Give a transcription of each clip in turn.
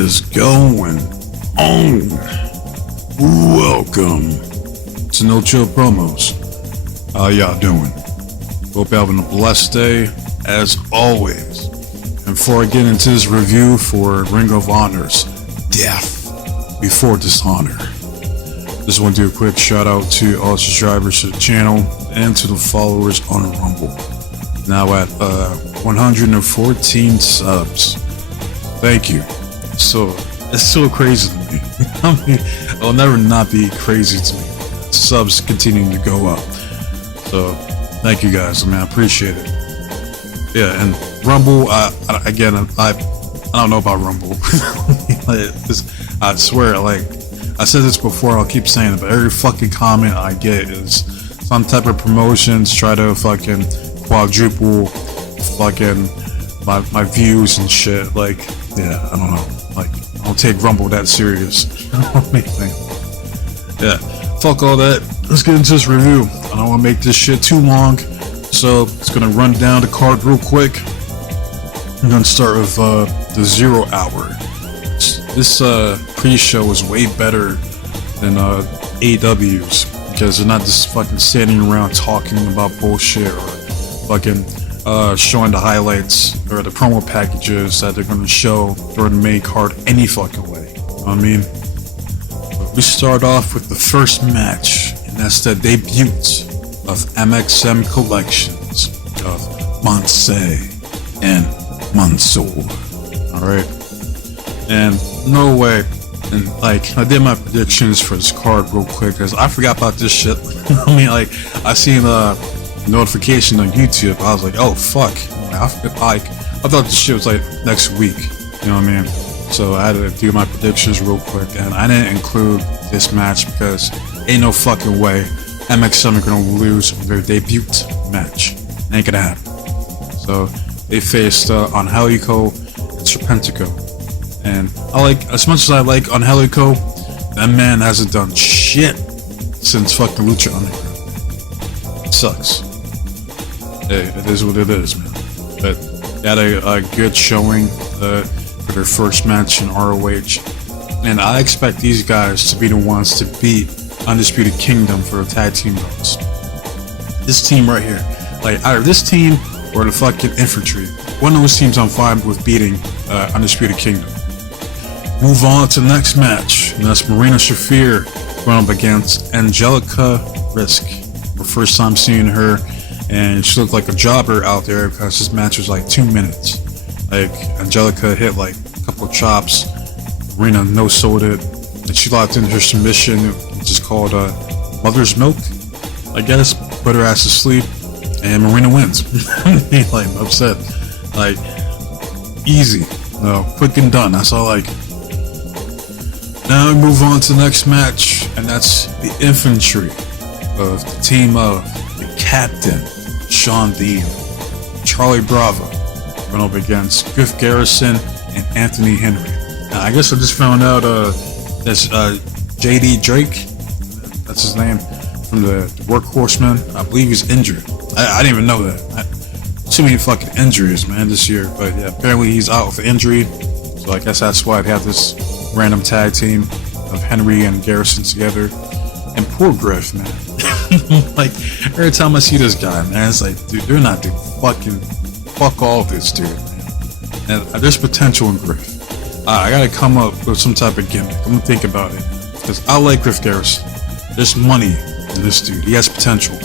is going on? Welcome to No Chill Promos. How y'all doing? Hope you're having a blessed day, as always. And before I get into this review for Ring of Honor's Death Before Dishonor, just want to do a quick shout out to all subscribers to the channel and to the followers on Rumble. Now at 114 subs. Thank you. So it's so crazy to me. I mean, it'll never not be crazy to me. Subs continuing to go up. So thank you guys. I mean, I appreciate it. Yeah, and Rumble. I don't know about Rumble. I swear, like I said this before, I'll keep saying it, but every fucking comment I get is some type of promotions try to fucking quadruple fucking my views and shit. Like, yeah, I don't know. Like, I don't take Rumble that serious. Yeah, fuck all that. Let's get into this review. I don't want to make this shit too long, so it's gonna run down the card real quick. I'm gonna start with the 0 hour. This pre-show is way better than AW's because they're not just fucking standing around talking about bullshit or fucking showing the highlights or the promo packages that they're gonna show during the main card any fucking way. You know what I mean? But we start off with the first match, and that's the debut of MXM Collections of Monse and Mansoor. Alright? And no way. And like, I did my predictions for this card real quick because I forgot about this shit. I mean, like, I seen a notification on YouTube. I was like, oh fuck. I thought this shit was like next week. You know what I mean? So I had to do my predictions real quick, and I didn't include this match because ain't no fucking way MXM are gonna lose their debut match. Ain't gonna happen. So they faced Angelico and Serpentico. And I like, as much as I like Angelico, that man hasn't done shit since fucking Lucha Underground. It sucks. Hey, it is what it is, man. But they had a good showing for their first match in ROH. And I expect these guys to be the ones to beat Undisputed Kingdom for the tag team belts. This team right here. Like, either this team or the fucking Infantry. One of those teams I'm fine with beating Undisputed Kingdom. Move on to the next match, and that's Marina Shafir going up against Angelica Risk. For first time seeing her, and she looked like a jobber out there because this match was like 2 minutes. Like, Angelica hit like a couple of chops, Marina no-sold it, and she locked in her submission, which is called Mother's Milk, I guess. Put her ass to sleep, and Marina wins. Like, I'm upset. Like, easy, quick and done. That's all. Like, now we move on to the next match, and that's the Infantry of the team of the Captain, Sean Dean, Charlie Bravo, run up against Griff Garrison and Anthony Henry. Now, I guess I just found out that's JD Drake, that's his name, from the Workhorsemen. I believe he's injured. I didn't even know that. Too many fucking injuries, man, this year. But yeah, apparently he's out with injury, so I guess that's why they have this random tag team of Henry and Garrison together. And poor Griff, man. Like, every time I see this guy, man, it's like, dude, they're not doing fuck all this dude, man. And there's potential in Griff. I gotta come up with some type of gimmick. I'm gonna think about it, because I like Griff Garrison. There's money in this dude. He has potential.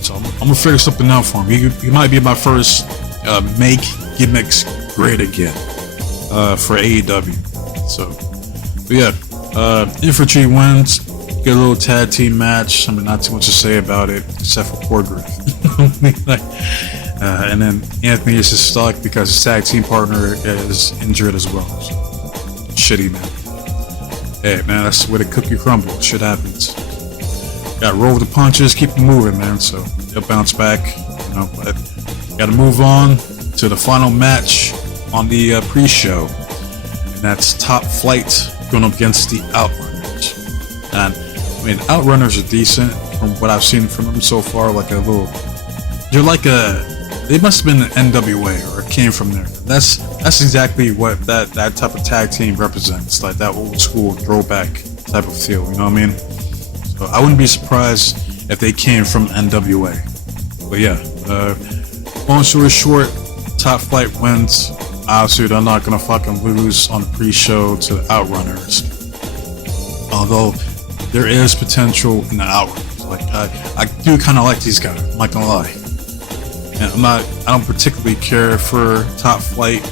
So I'm gonna figure something out for him. He might be my first make gimmicks great again for AEW. So, but yeah, Infantry wins. Get a little tag team match. I mean, not too much to say about it, except for poor Griff. And then Anthony is just stuck because his tag team partner is injured as well. So, shitty, man. Hey, man, that's where the cookie crumbles. Shit happens. Gotta roll with the punches, keep it moving, man. So they'll bounce back, you know. But gotta move on to the final match on the pre-show. And that's Top Flight going up against the Outrunners. And I mean, Outrunners are decent from what I've seen from them so far. Like a little, they're like they must have been an NWA or came from there. That's exactly what that type of tag team represents, like that old school throwback type of feel, you know what I mean? So I wouldn't be surprised if they came from NWA. But yeah, long story short, Top Flight wins. Obviously, they're not gonna fucking lose on the pre-show to the Outrunners. Although there is potential in the Outrunners. Like I do kind of like these guys. I'm not gonna lie. And I don't particularly care for Top Flight.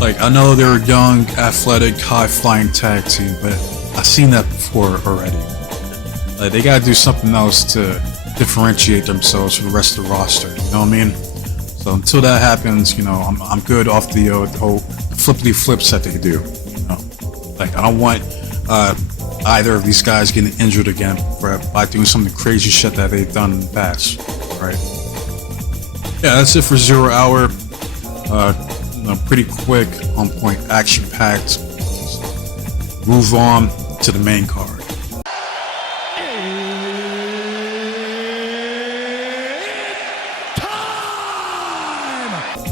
Like, I know they're a young, athletic, high-flying tag team, but I've seen that before already. Like, they gotta do something else to differentiate themselves from the rest of the roster, you know what I mean? So until that happens, you know, I'm good off the whole flippity flips that they do, you know? Like, I don't want either of these guys getting injured again by doing some of the crazy shit that they've done in the past, right? Yeah, that's it for 0 Hour. You know, pretty quick, on point, action packed. Move on to the main card.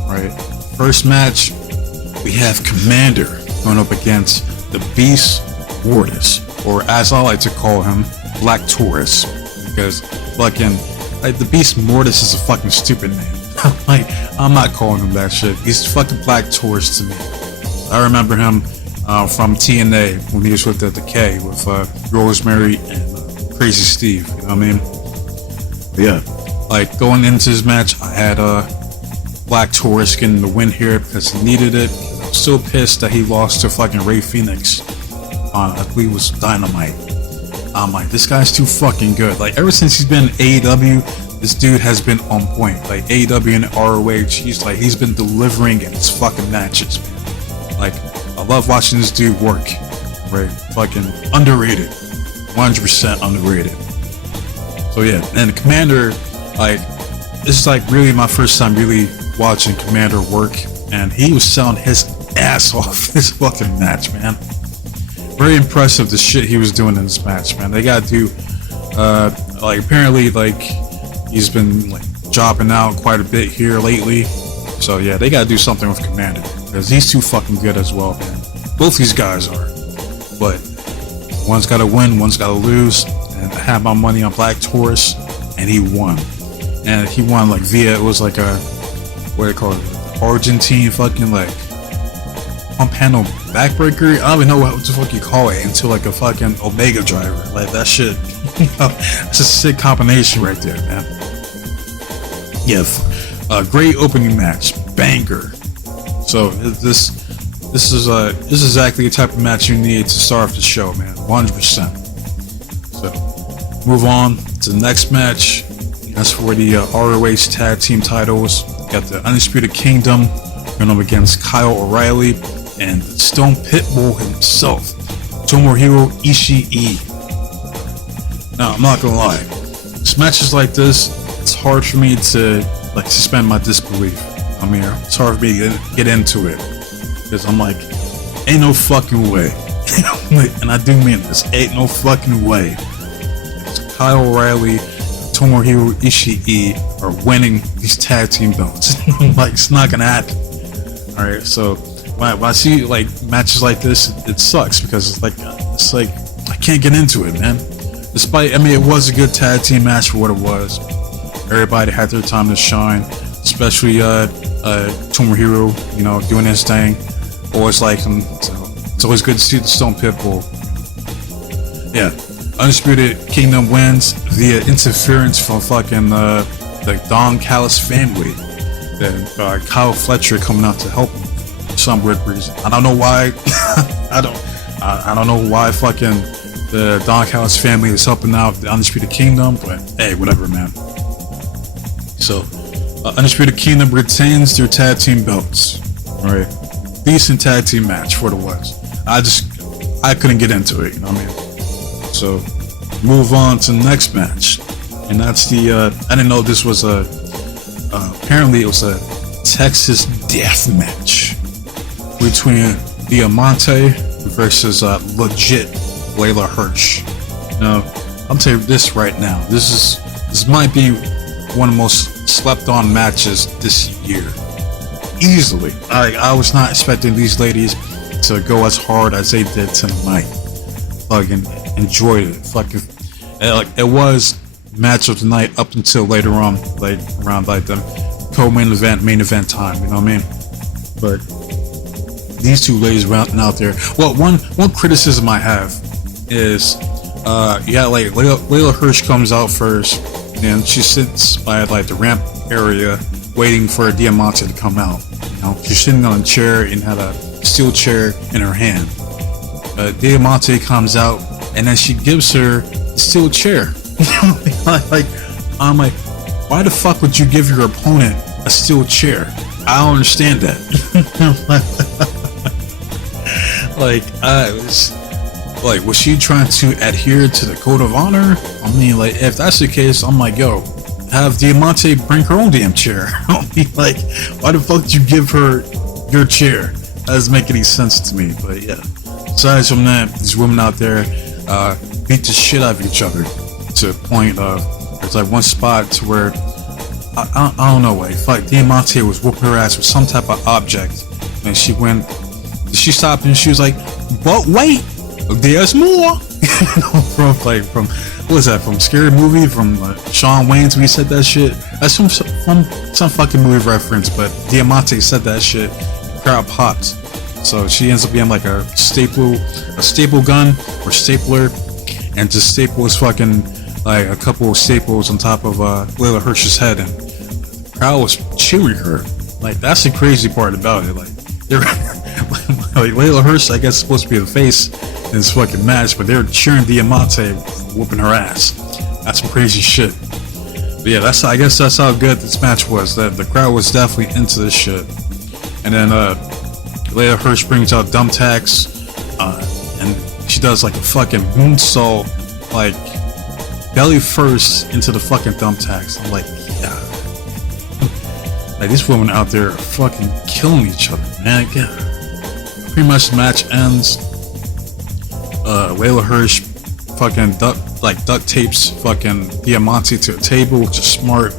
Right, first match, we have Komander going up against the Beast Mortos, or as I like to call him, Black Taurus, because fucking, like, the Beast Mortos is a fucking stupid name. Like, I'm not calling him that shit. He's fucking Black Taurus to me. I remember him from TNA when he was with the Decay with Rosemary and Crazy Steve. You know what I mean? But yeah, like, going into this match, I had Black Taurus getting the win here because he needed it. I was still pissed that he lost to fucking Ray Phoenix on, I believe it was Dynamite. I'm like, this guy's too fucking good. Like, ever since he's been in AEW, this dude has been on point. Like, AEW and ROH, he's been delivering in his fucking matches, man. Like, I love watching this dude work, right? Fucking underrated, 100% underrated. So yeah, and Komander, like, this is like really my first time really watching Komander work, and he was selling his ass off this fucking match, man. Very impressive the shit he was doing in this match, man. They gotta do, like, apparently, like, he's been, like, jobbing out quite a bit here lately. So yeah, they gotta do something with Komander, because he's too fucking good as well, man. Both these guys are. But one's gotta win, one's gotta lose. And I had my money on Black Taurus, and he won. And he won, like, via, it was like a, what do they call it? Argentine fucking, like, pump handle backbreaker. I don't even know what the fuck you call it until, like, a fucking Omega driver. Like, that shit, you know, it's a sick combination right there, man. Yeah, great opening match, banger. So this is exactly the type of match you need to start off the show, man, 100%. So move on to the next match. That's for the ROH tag team titles. Got the Undisputed Kingdom going up against Kyle O'Reilly and Stone Pitbull himself, Tomohiro Ishii. Now, I'm not gonna lie, it's matches like this, it's hard for me to, like, suspend my disbelief. I mean, it's hard for me to get into it, because I'm like, ain't no fucking way. And I do mean this, ain't no fucking way. It's Kyle O'Reilly, Tomohiro Ishii are winning these tag team belts. Like, it's not gonna happen. Alright, so when I see, like, matches like this, it sucks, because it's like I can't get into it, man. Despite, I mean, it was a good tag team match for what it was. Everybody had their time to shine, especially Tomohiro, you know, doing his thing. Always like him, so it's always good to see the Stone Pitbull. Yeah, Undisputed Kingdom wins via interference from fucking the Don Callis family. Then Kyle Fletcher coming out to help him for some weird reason. I don't know why. I don't know why fucking the Don Callis family is helping out the Undisputed Kingdom, but hey, whatever, man. So Undisputed Kingdom retains their tag team belts. Alright, decent tag team match for what it was. I couldn't get into it, you know what I mean? So move on to the next match, and that's the I didn't know this was a apparently it was a Texas death match between Diamante versus legit Leyla Hirsch. Now, I'm telling you this right now, this might be one of the most slept on matches this year. easily. I was not expecting these ladies to go as hard as they did tonight. Fucking enjoyed it. Fucking, it was match of the night up until later on, like around like the co-main event, main event time. You know what I mean? But these two ladies rounding out there. Well, one criticism I have is, like Leyla Hirsch comes out first, and she sits by like the ramp area waiting for Diamante to come out. You know, she's sitting on a chair and had a steel chair in her hand. Diamante comes out, and then she gives her the steel chair. I'm like, why the fuck would you give your opponent a steel chair? I don't understand that. Was she trying to adhere to the code of honor? I mean, like, if that's the case, I'm like, yo, have Diamante bring her own damn chair. I mean, like, why the fuck did you give her your chair? That doesn't make any sense to me. But yeah, aside from that, these women out there beat the shit out of each other to a point of, there's like one spot to where I don't know, like Diamante was whooping her ass with some type of object, and she stopped and she was like, but wait, there's more. from what was that, from Scary Movie, from Shawn Wayne's when he said that shit? That's from some fucking movie reference, but Diamante said that shit, the crowd popped. So she ends up being like a staple gun or stapler, and just staples fucking like a couple of staples on top of Leyla Hirsch's head, and the crowd was cheering her. Like, that's the crazy part about it. Like, they're like Leyla Hirsch, I guess, supposed to be the face in this fucking match, but they're cheering Diamante, whooping her ass. That's some crazy shit. But yeah, I guess that's how good this match was. That the crowd was definitely into this shit. And then Leyla Hirsch brings out thumbtacks, and she does like a fucking moonsault, like belly first into the fucking thumbtacks. I'm like, yeah. Like, these women out there are fucking killing each other, man. Yeah. Pretty much the match ends. Leyla Hirsch fucking duct tapes fucking Diamante to a table, which is smart.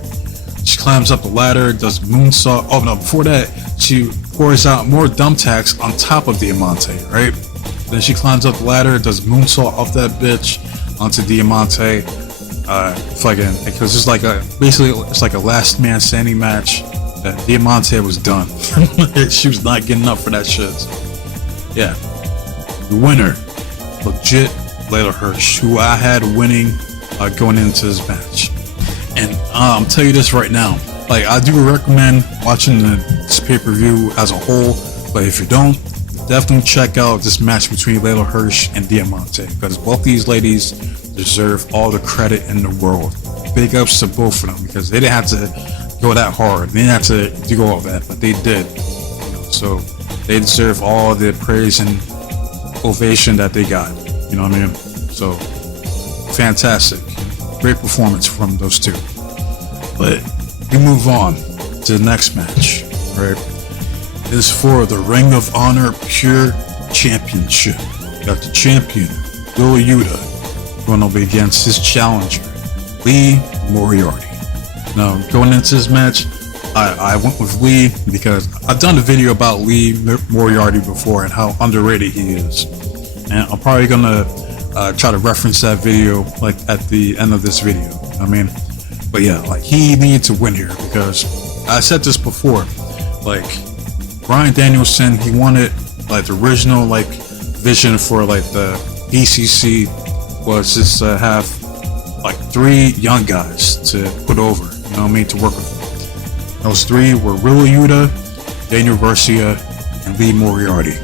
She climbs up the ladder, does moonsault. Oh no, before that, she pours out more thumbtacks on top of Diamante, right? Then she climbs up the ladder, does moonsault off that bitch onto Diamante. Fucking, because it's like it's like a last man standing match. That Diamante was done. She was not getting up for that shit. Yeah, the winner, legit Leyla Hirsch, who I had winning going into this match. And I'm telling you this right now, like, I do recommend watching this pay-per-view as a whole, but if you don't, definitely check out this match between Leyla Hirsch and Diamante, because both these ladies deserve all the credit in the world. Big ups to both of them, because they didn't have to go that hard. They didn't have to do all that, but they did. So they deserve all the praise and ovation that they got. You know what I mean? So fantastic. Great performance from those two. But we move on to the next match, right? It is for the Ring of Honor Pure Championship. Got the champion, Yuta, going to be against his challenger, Lee Moriarty. Now, going into this match, I went with Lee because I've done a video about Lee Moriarty before and how underrated he is. And I'm probably going to try to reference that video like at the end of this video. I mean, but yeah, like, he needed to win here because I said this before, like, Bryan Danielson, he wanted like the original like vision for like the BCC was just to have like 3 young guys to put over, you know what I mean, to work with. Those 3 were Real Yuta, Daniel Garcia, and Lee Moriarty.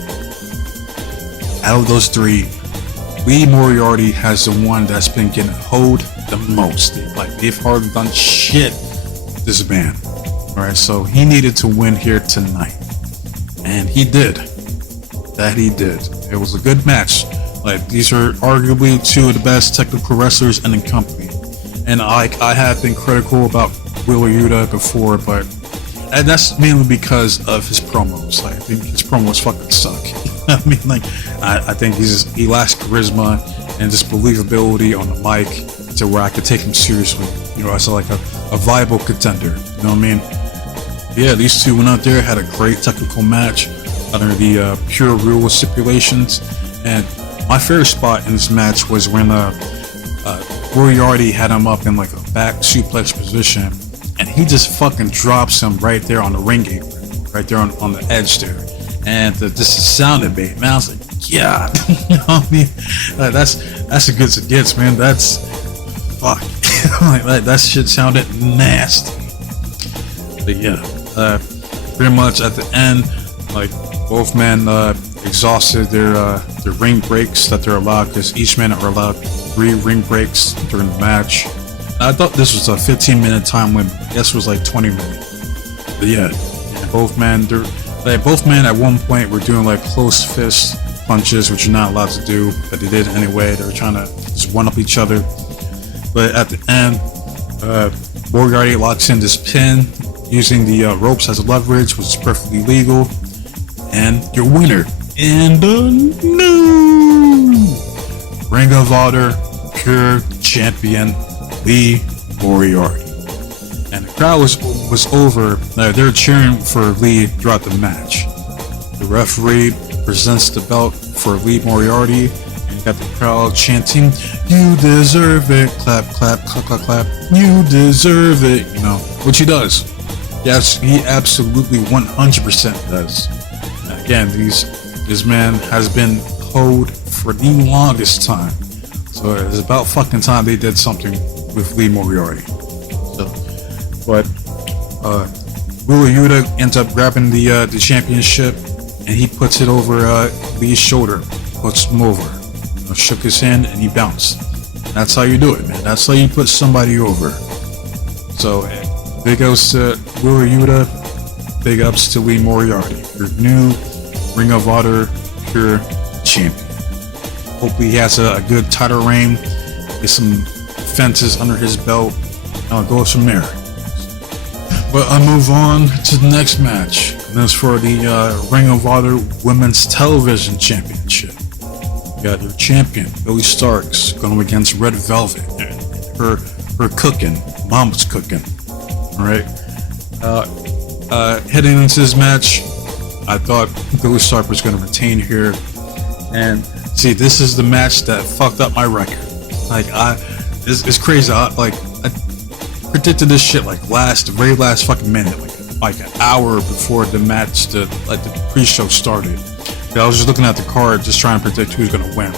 Out of those 3, Lee Moriarty has the one that's been getting hoed the most. They've hardly done shit, this man. Alright, so he needed to win here tonight. And he did. That he did. It was a good match. Like, these are arguably 2 of the best technical wrestlers in the company. And I have been critical about Will Yuta before, but and that's mainly because of his promos. Like, I think his promos fucking suck. I mean, like, I think he lacks charisma and just believability on the mic to where I could take him seriously. You know, as like a viable contender. You know what I mean? Yeah, these two went out there, had a great technical match under the pure rules stipulations. And my favorite spot in this match was when Moriarty had him up in like a back suplex position, and he just fucking drops him right there on the ring apron, right there on the edge there. And just the sound of it, man, I was like, yeah, you know what I mean? That's a good as it gets, man. That's fuck. Like, that shit sounded nasty. But yeah, pretty much at the end, like both men exhausted their ring breaks that they're allowed, because each man are allowed 3 ring breaks during the match. I thought this was a 15-minute time limit. I guess it was like 20 minutes. But yeah, both men at one point were doing like close fist punches, which you're not allowed to do, but they did anyway. They were trying to just one up each other. But at the end, Moriarty locks in this pin using the ropes as a leverage, which is perfectly legal. And your winner and the new Ring of Honor Pure Champion, Lee Moriarty. And the crowd was over. They're cheering for Lee throughout the match. The referee presents the belt for Lee Moriarty, and you got the crowd chanting, "You deserve it!" Clap, clap, clap, clap, clap. You deserve it. You know, which he does. Yes, he absolutely 100% does. And again, this man has been owed for the longest time. So it's about fucking time they did something with Lee Moriarty. So, but Yuta ends up grabbing the championship, and he puts it over Lee's shoulder, puts him over, shook his hand, and he bounced. That's how you do it, man. That's how you put somebody over. So big ups to Yuta, big ups to Lee Moriarty, your new Ring of Honor Pure Champion. Hopefully he has a good title reign, get some fences under his belt, and I'll go from there. But I'll move on to the next match, and that's for the Ring of Honor Women's Television Championship. You got your champion, Billie Starkz, going against Red Velvet. Her cooking, mom's cooking. Alright. Heading into this match, I thought Billie Starkz was going to retain here. And see, this is the match that fucked up my record. Like, it's crazy. I predicted this shit like the very last fucking minute, like an hour before the match, the pre-show started. I was just looking at the card, just trying to predict who's gonna win.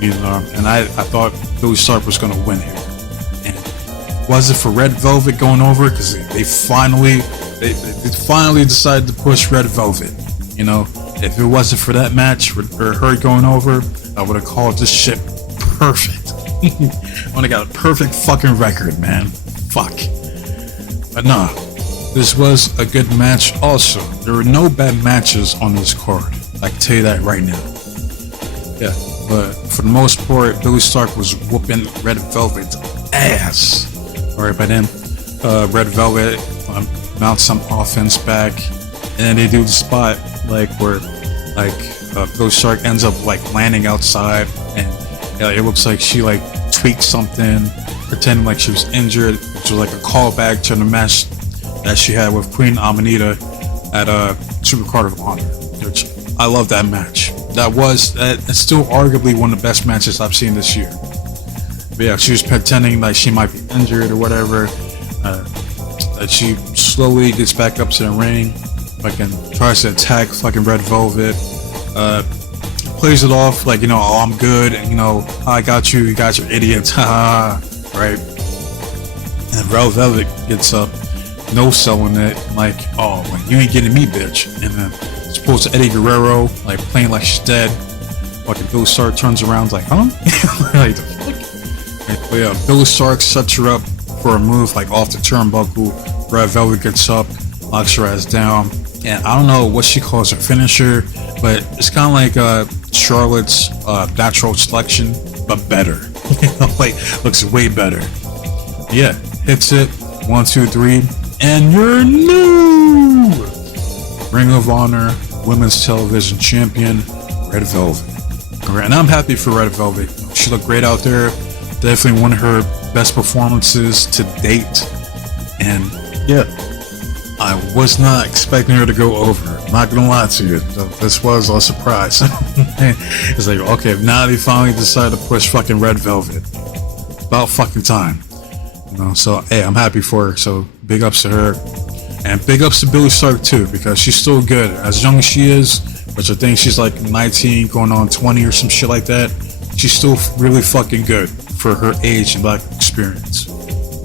You know, and I thought Billie Starkz was gonna win here. And was it for Red Velvet going over? Because they finally decided to push Red Velvet. You know, if it wasn't for that match or her going over, I would have called this shit perfect. I would have got a perfect fucking record, man. Fuck. But nah, this was a good match also. There were no bad matches on this card. I can tell you that right now. Yeah, but for the most part, Billie Starkz was whooping Red Velvet's ass. Alright, by then, Red Velvet mounts some offense back, and then they do the spot where Billie Starkz ends up landing outside, and it looks like she tweaked something, pretending like she was injured, which was like a callback to the match that she had with Queen Aminata at Supercard of Honor. Which I love that match. It's still arguably one of the best matches I've seen this year. But yeah, she was pretending like she might be injured or whatever. That she slowly gets back up to the ring, tries to attack fucking Red Velvet. Plays it off like, oh, I'm good, and I got you got your idiot, haha, right? And Red Velvet gets up, no selling it, you ain't getting me, bitch. And then it's supposed to Eddie Guerrero, playing like she's dead. Fucking Billie Starkz turns around, huh? Like the fuck? But yeah, Billie Starkz sets her up for a move off the turnbuckle. Red Velvet gets up, locks her ass down, and I don't know what she calls her finisher, but it's kind of like Charlotte's natural selection, but better. Looks way better. Yeah, hits it, 1, 2, 3, and you're new Ring of Honor Women's Television Champion, Red Velvet. And I'm happy for Red Velvet. She looked great out there. Definitely one of her best performances to date. And yeah, I was not expecting her to go over. Not gonna lie to you. This was a surprise. It's like, okay, now they finally decided to push fucking Red Velvet. About fucking time. You know, so hey, I'm happy for her. So big ups to her. And big ups to Billie Starkz too, because she's still good. As young as she is, which I think she's like 19 going on 20 or some shit like that, she's still really fucking good for her age and black experience.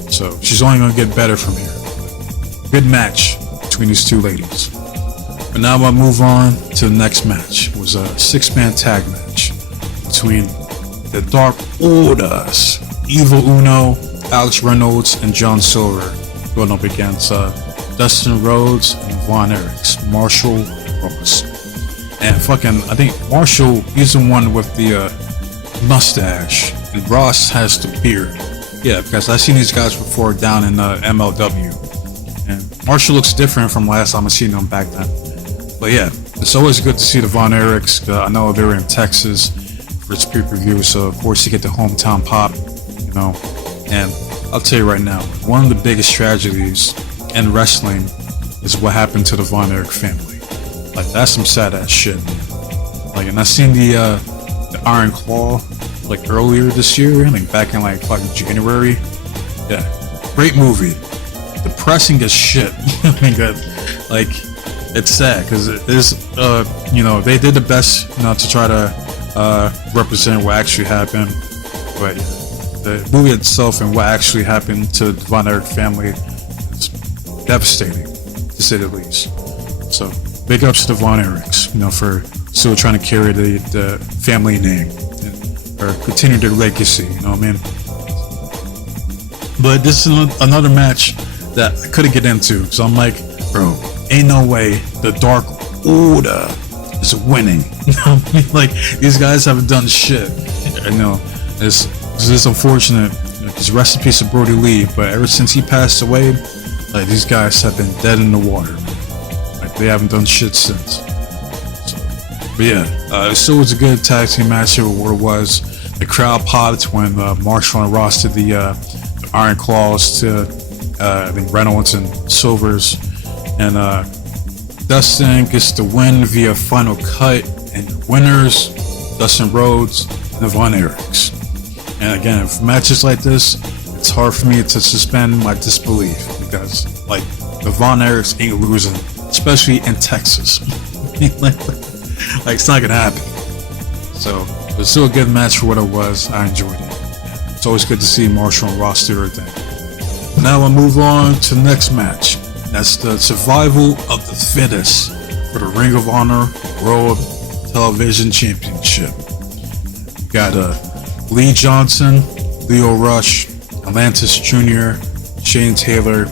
So she's only gonna get better from here. Good match between these two ladies. But now I'll move on to the next match. It was a 6-man tag match between the Dark Orders, Evil Uno, Alex Reynolds, and John Silver, going up against Dustin Rhodes and Von Erichs, Marshall, Ross. And fucking, I think Marshall, he's the one with the mustache, and Ross has the beard. Yeah, because I've seen these guys before down in MLW. And Marshall looks different from last time I seen him back then. But yeah, it's always good to see the Von Erichs. I know they were in Texas for its pay-per-view, so of course you get the hometown pop, you know. And I'll tell you right now, one of the biggest tragedies in wrestling is what happened to the Von Erich family. Like, that's some sad ass shit, man. Like, and I seen the Iron Claw like earlier this year, like back in like fucking January. Yeah, great movie. Depressing as shit. I mean, like, it's sad because it is, you know, they did the best, you know, to try to represent what actually happened. But the movie itself and what actually happened to the Von Erich family is devastating, to say the least. So big ups to the Von Erichs, you know, for still trying to carry the family name or continue their legacy, you know what I mean? But this is another match that I couldn't get into, so I'm like, bro, ain't no way the Dark Order is winning. You know what I mean? Like, these guys haven't done shit. I know it's unfortunate, because rest in peace of Brody Lee, but ever since he passed away, like, these guys have been dead in the water. Like, they haven't done shit since. So, but yeah, it still was a good tag team match here where it was. The crowd popped when Marshall and Ross did the Iron Claws to I think Reynolds and Silvers, and Dustin gets the win via final cut, and the winners, Dustin Rhodes and the Von Erichs. And again, for matches like this, it's hard for me to suspend my disbelief, because like the Von Erichs ain't losing, especially in Texas. like it's not gonna happen. So it's still a good match for what it was. I enjoyed it. It's always good to see Marshall and Ross do their thing. Now we'll move on to the next match. That's the survival of the fittest for the Ring of Honor World Television Championship. We got Lee Johnson, Leo Rush, Atlantis Jr., Shane Taylor,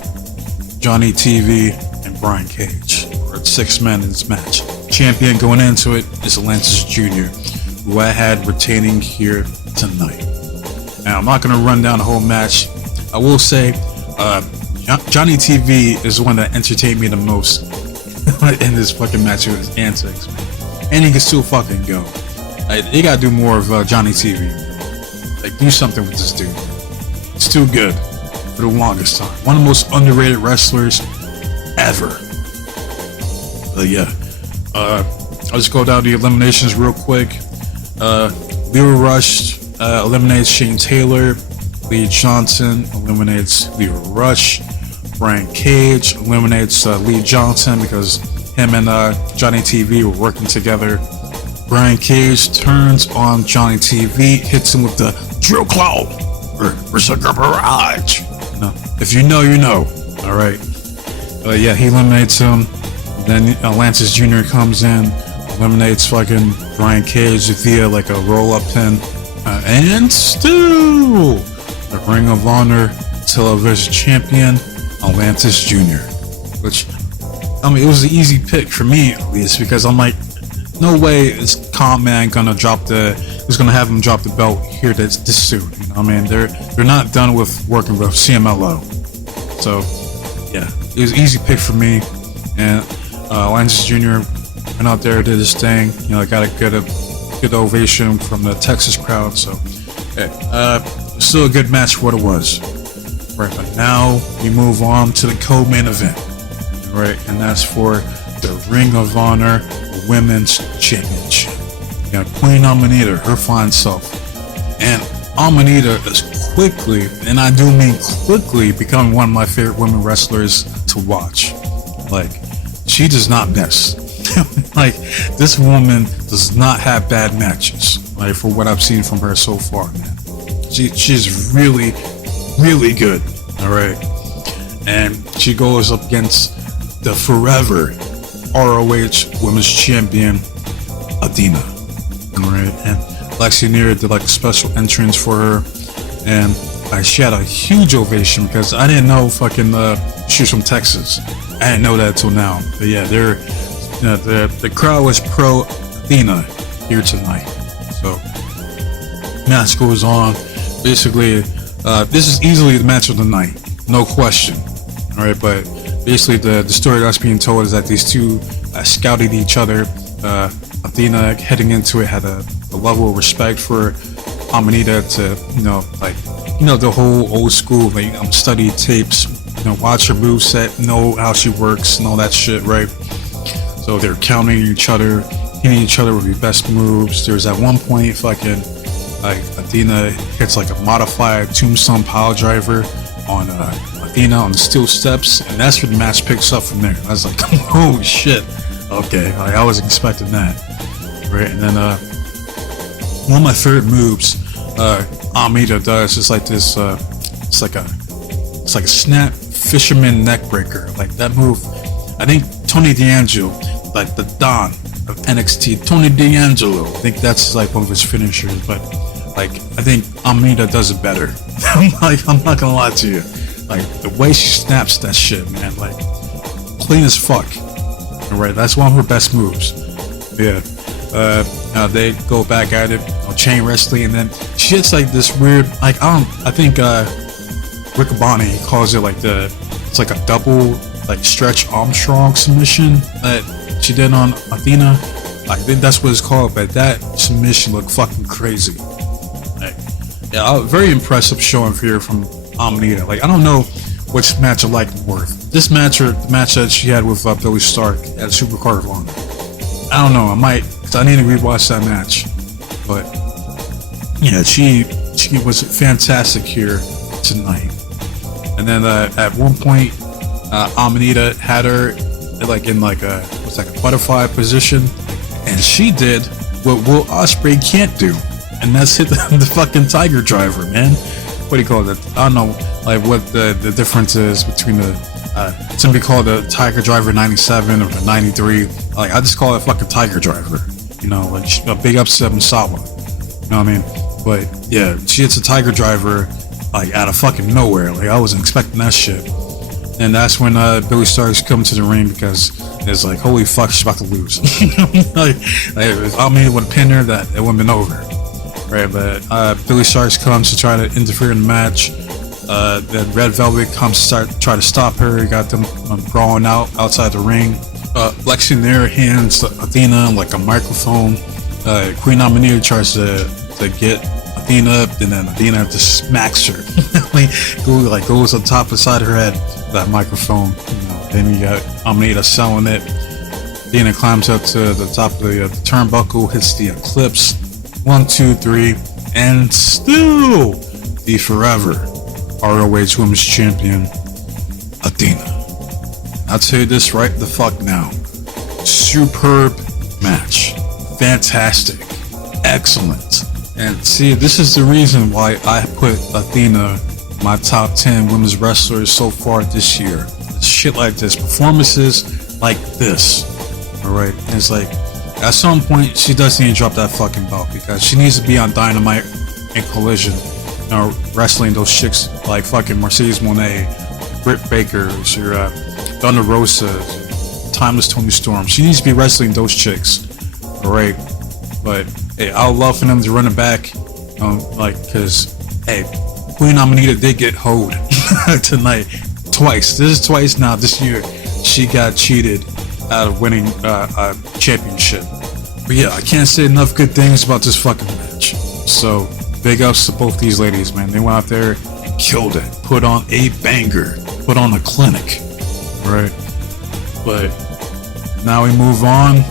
Johnny TV, and Brian Cage. We're at 6 men in this match. Champion going into it is Atlantis Jr., who I had retaining here tonight. Now, I'm not going to run down the whole match. I will say, Johnny TV is the one that entertained me the most in this fucking match with his antics, man. And he can still fucking go. Like, you gotta do more of Johnny TV. Like, do something with this dude. It's too good for the longest time. One of the most underrated wrestlers ever. But yeah, I'll just go down the eliminations real quick. Leo Rush eliminates Shane Taylor. Lee Johnson eliminates Leo Rush. Brian Cage eliminates Lee Johnson because him and Johnny TV were working together. Brian Cage turns on Johnny TV, hits him with the Drill Claw or Berserker Barrage. No, if you know, you know. All right. Yeah, he eliminates him. Then Atlantis Jr. comes in, eliminates fucking Brian Cage via like a roll-up pin, and still the Ring of Honor Television Champion, Atlantis Jr. Which, I mean, it was an easy pick for me at least, because I'm like, no way is Komander gonna have him drop the belt here this soon. You know what I mean? They're not done with working with CMLO. So yeah, it was an easy pick for me. And Atlantis Jr. went out there, did his thing. You know, got a good ovation from the Texas crowd. So yeah, still a good match for what it was. Right, but now we move on to the co-main event. Alright, and that's for the Ring of Honor Women's Championship. You got Queen Aminata, her fine self. And Aminata is quickly, and I do mean quickly, becoming one of my favorite women wrestlers to watch. Like, she does not miss. Like, this woman does not have bad matches, like, for what I've seen from her so far, man. She's really, really good, alright? And she goes up against the forever ROH Women's Champion, Athena, alright? And Lexi Neer did like a special entrance for her, and she had a huge ovation because I didn't know fucking she's from Texas. I didn't know that until now. But yeah, the crowd was pro Athena here tonight. So match goes on. Basically, this is easily the match of the night, no question. All right, but basically the story that's being told is that these two scouted each other. Athena heading into it had a level of respect for Aminata to, the whole old school, like, study tapes, watch her moveset, know how she works and all that shit, right? So they're countering each other, hitting each other with the best moves. There's at one point fucking, like, Athena hits like a modified tombstone pile driver on Athena on the steel steps, and that's where the match picks up from there. I was like, oh shit, okay, I wasn't expecting that, right? And then one of my favorite moves Aminata does is like this, it's like a snap fisherman neck breaker. Like that move, I think Tony D'Angelo, like the Don of NXT, Tony D'Angelo, I think that's like one of his finishers, but like I think Aminata does it better. I'm not gonna lie to you, like the way she snaps that shit, man, like clean as fuck. Alright, that's one of her best moves. Yeah. They go back at it on chain wrestling, and then she hits like this weird, like I think Riccaboni calls it like it's like a double like stretch Armstrong submission that she did on Athena. I think that's what it's called, but that submission looked fucking crazy. Like, yeah, very impressive showing here from Aminata. Like, I don't know which match I liked more, this match or the match that she had with Billie Starkz at Supercard of Honor. I don't know, I might, because I need to rewatch that match. But yeah, she was fantastic here tonight. And then at one point, Aminata had her like in like a butterfly position, and she did what Will Ospreay can't do, and that's hit the fucking Tiger Driver, man. What do you call it? I don't know, like what the difference is between somebody called the Tiger Driver 97 or the 93. Like, I just call it fucking Tiger Driver. Like a big upset in Sawa. You know what I mean? But yeah, she hits a Tiger Driver like out of fucking nowhere. Like, I wasn't expecting that shit. And that's when Billie Starkz coming to the ring, because it's like, holy fuck, she's about to lose. like if Aminata would have pinned her, that it wouldn't been over. Right, but Billie Starkz comes to try to interfere in the match. Then Red Velvet comes to try to stop her. You got them brawling out outside the ring. Lexi Nair hands Athena like a microphone. Queen Aminata tries to get Athena up, and then Athena just smacks her. goes on top beside her head, that microphone. Then you got Aminata selling it. Athena climbs up to the top of the turnbuckle, hits the Eclipse. 1, 2, 3, and still the forever ROH Women's Champion, Athena. I'll tell you this right the fuck now. Superb match. Fantastic. Excellent. And see, this is the reason why I put Athena in my top 10 women's wrestlers so far this year. Shit like this. Performances like this. Alright? And it's like, at some point, she does need to drop that fucking belt, because she needs to be on Dynamite and Collision, wrestling those chicks like fucking Mercedes Moné, Britt Baker, or Thunder Rosa, Timeless Tony Storm. She needs to be wrestling those chicks, alright? But hey, I would love for them to run it back, because hey, Queen Aminata did get hoed tonight twice. This is twice now this year. She got cheated out of winning a championship. But yeah, I can't say enough good things about this fucking match. So big ups to both these ladies, man. They went out there and killed it. Put on a banger. Put on a clinic. Right? But now we move on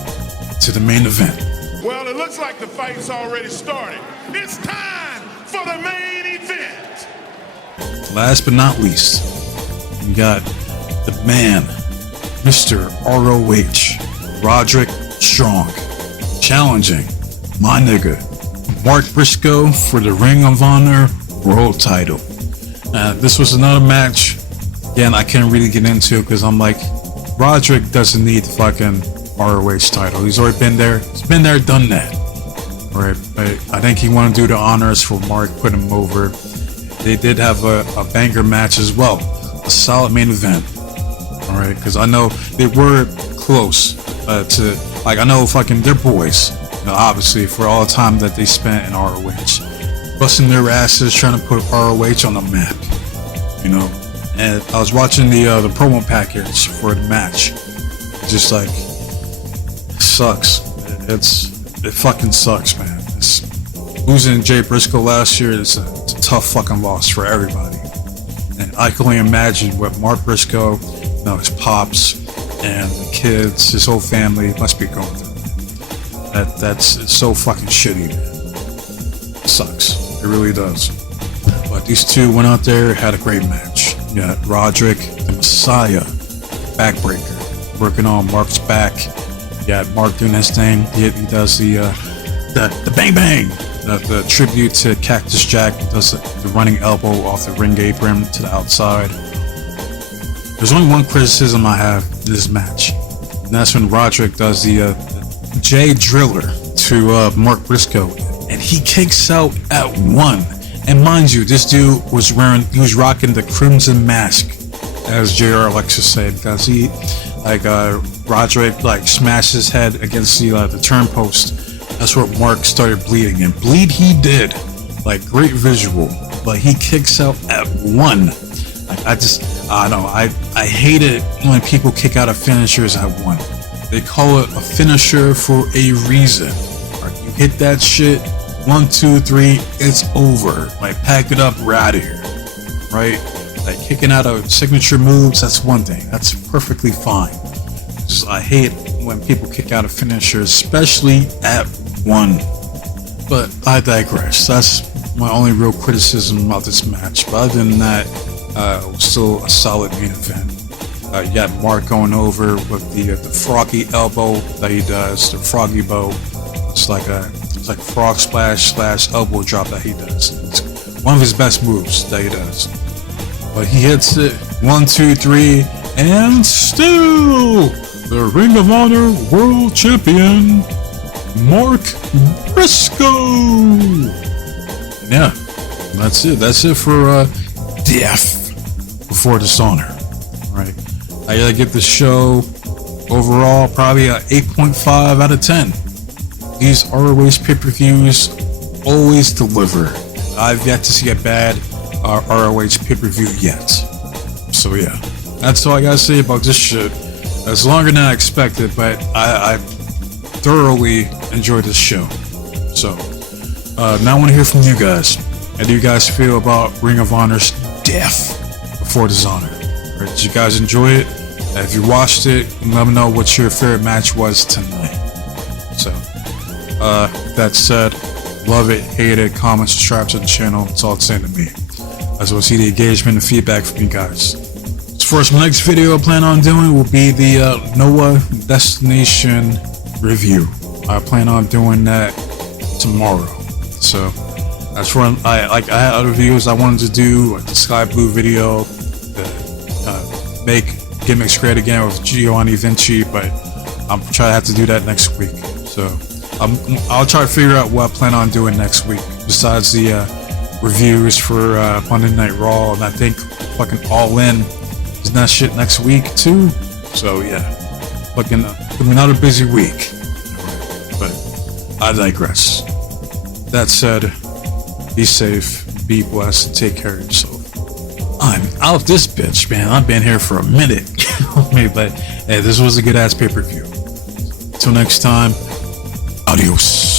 to the main event. Well, it looks like the fight's already started. It's time for the main event. Last but not least, we got the man, Mr. ROH, Roderick Strong, challenging my nigga, Mark Briscoe, for the Ring of Honor World title. This was another match. Again, I can't really get into it because I'm like, Roderick doesn't need the fucking ROH title. He's already been there. He's been there, done that. Alright, but I think he wanted to do the honors for Mark, put him over. They did have a banger match as well. A solid main event. Alright, because I know they were close to, like, I know fucking they're boys. You know, obviously, for all the time that they spent in ROH. Busting their asses trying to put ROH on the map. You know? And I was watching the promo package for the match. Just like, it sucks. It fucking sucks, man. Losing Jay Briscoe last year is a tough fucking loss for everybody. And I can only imagine what Mark Briscoe, you know, his pops and the kids, his whole family must be going through. It's so fucking shitty, man. It sucks. It really does. But these two went out there, had a great match. You got Roderick, the Messiah, backbreaker, working on Mark's back. You got Mark doing his thing. He does the bang bang, the tribute to Cactus Jack. He does the running elbow off the ring apron to the outside. There's only one criticism I have in this match, and that's when Roderick does the J Driller to Mark Briscoe, and he kicks out at one. And mind you, this dude was rocking the Crimson Mask, as JR likes to say, because he, like, Roderick, like, smashed his head against the turnpost. That's where Mark started bleeding, and bleed he did. Like, great visual, but he kicks out at one. Like, I don't know, I hate it when people kick out of finishers at one. They call it a finisher for a reason. Right, you hit that shit, 1, 2, 3, it's over. Like, pack it up, we're out of here. Right? Like, kicking out of signature moves, that's one thing. That's perfectly fine. Just, I hate when people kick out of finishers, especially at one. But I digress. That's my only real criticism about this match. But other than that, it was still a solid main event. You got Mark going over with the froggy elbow that he does, the froggy bow. It's like frog splash / elbow drop that he does. It's one of his best moves that he does. But he hits it, 1, 2, 3, and still the Ring of Honor World Champion, Mark Briscoe. Yeah, that's it. That's it for Death Before Dishonor. Right? I gotta give the show overall probably a 8.5 out of 10. These ROH pay-per-views always deliver. I've yet to see a bad ROH pay-per-view yet. So yeah, that's all I gotta say about this shit. It's longer than I expected, but I thoroughly enjoyed this show. So now I want to hear from you guys. How do you guys feel about Ring of Honor's Death Before Dishonor? Or did you guys enjoy it? If you watched it, let me know what your favorite match was tonight. So that said, love it, hate it, comment, subscribe to the channel. It's all the same to me. As well, see the engagement and feedback from you guys. As far as my next video I plan on doing will be the Noah Destination review. I plan on doing that tomorrow. So that's when I had other videos I wanted to do, like the Sky Blue video, make gimmicks great again with Giovanni Vinci, but I'm trying to have to do that next week. So I'll try to figure out what I plan on doing next week besides the reviews for Monday Night Raw, and I think fucking All In is that shit next week too. So yeah, fucking another busy week. But I digress. That said, be safe, be blessed, and take care of yourself. I'm out this bitch, man. I've been here for a minute. But hey, this was a good ass pay-per-view. Till next time, adios.